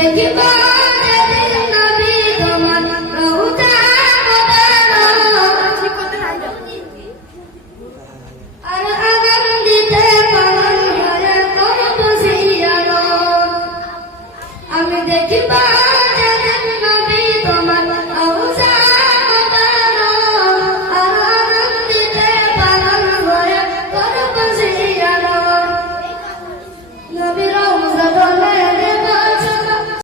দেখিব যেদিন নবী তোমার রওজা মোবারক আর আগাম দিতে পালন হয়ে করব জিয়ারত আমি দেখিব